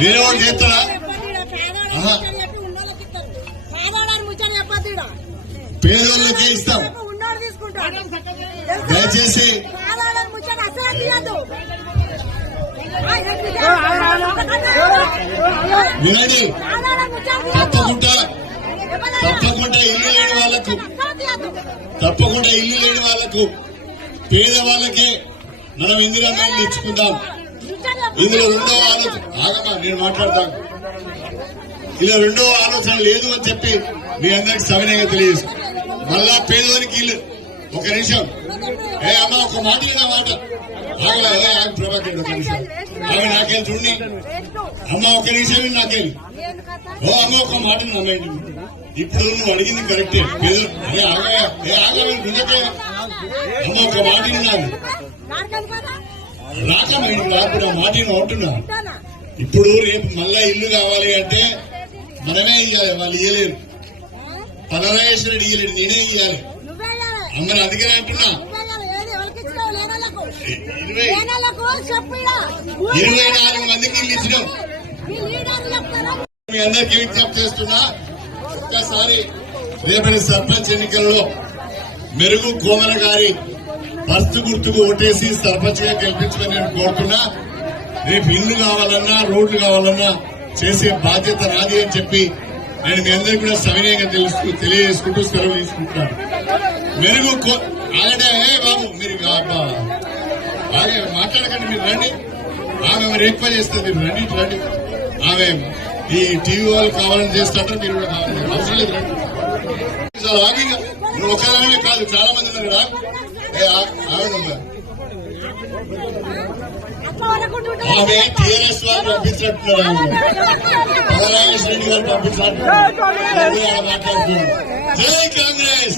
నేనేవాడు చేస్తారా? పేదోళ్ళకే ఇస్తాం. దయచేసి వినండి. తప్పకుండా ఇల్లు లేని వాళ్లకు పేదవాళ్ళకే మనం ఇందిరా ఇచ్చుకుందాం. ఇందులో రెండో ఆలోచన ఆగమా, నేను మాట్లాడతాను. ఇలా రెండో ఆలోచన లేదు అని చెప్పి మీ అందరికి సవినయంగా తెలియజేసు. మళ్ళా పేదవానికి ఇల్లు. ఒక నిమిషం అమ్మ, ఒక మాట మాట ప్రభాకర్, ఒక నిమిషం ఆమె నాకెళ్ళి చూడండి. అమ్మ ఒక నిమిషం నాకెళ్ళి. అమ్మ ఒక మాట నమ్మండి. ఇప్పుడు నువ్వు అడిగింది కరెక్టే. గుంజకే అమ్మ ఒక మాట విన్నాను. రాకమ్మా ఇంటికి రాకుండా మాట అంటున్నా. ఇప్పుడు రేపు మళ్ళా ఇల్లు కావాలి అంటే మనమే ఇవ్వాలి, వాళ్ళు ఇయ్యలేరు. పనరాజేశ్వరుడు ఇయ్యలేడు, నేనే ఇయ్యాలి. అమ్మని అందుకనే అంటున్నా. 24 మందికి ఇల్లు ఇచ్చినాం. మీ అందరికీ విజ్ఞప్తి చేస్తున్నా, ఒక్కసారి రేపటి సర్పంచ్ ఎన్నికల్లో మెరుగు కోమల గారి బస్తు గుర్తుకు ఓటేసి సర్పంచ్ గా గెలిపించమని నేను కోరుతున్నా. రేపు ఇల్లు కావాలన్నా రోడ్లు కావాలన్నా చేసే బాధ్యత నాది అని చెప్పి నేను మీ అందరికీ కూడా సవినయంగా తెలియజేసుకుంటూ సెలవు తీసుకుంటున్నాను. మెరుగు అలాగే బాబు మీరు బాగా మాట్లాడకండి, మీరు రండి. ఆమె మరి ఎక్కువ చేస్తుంది, మీరు రండి రండి. ఆమె ఈ టీవీ వాళ్ళు కావాలని చేస్తుంటారు, మీరు కూడా కావాలి, అవసరం లేదు రండి. ఆగిగా నువ్వు ఒకదానే కాదు, చాలా మంది ఉన్నారు కదా. ఆమె టీఆర్ఎస్ వాళ్ళు పంపించినట్టున్నారు, పదరాజేశ్వర రెడ్డి గారు పంపించినట్టు మాట్లాడుతున్నారు. జై కాంగ్రెస్.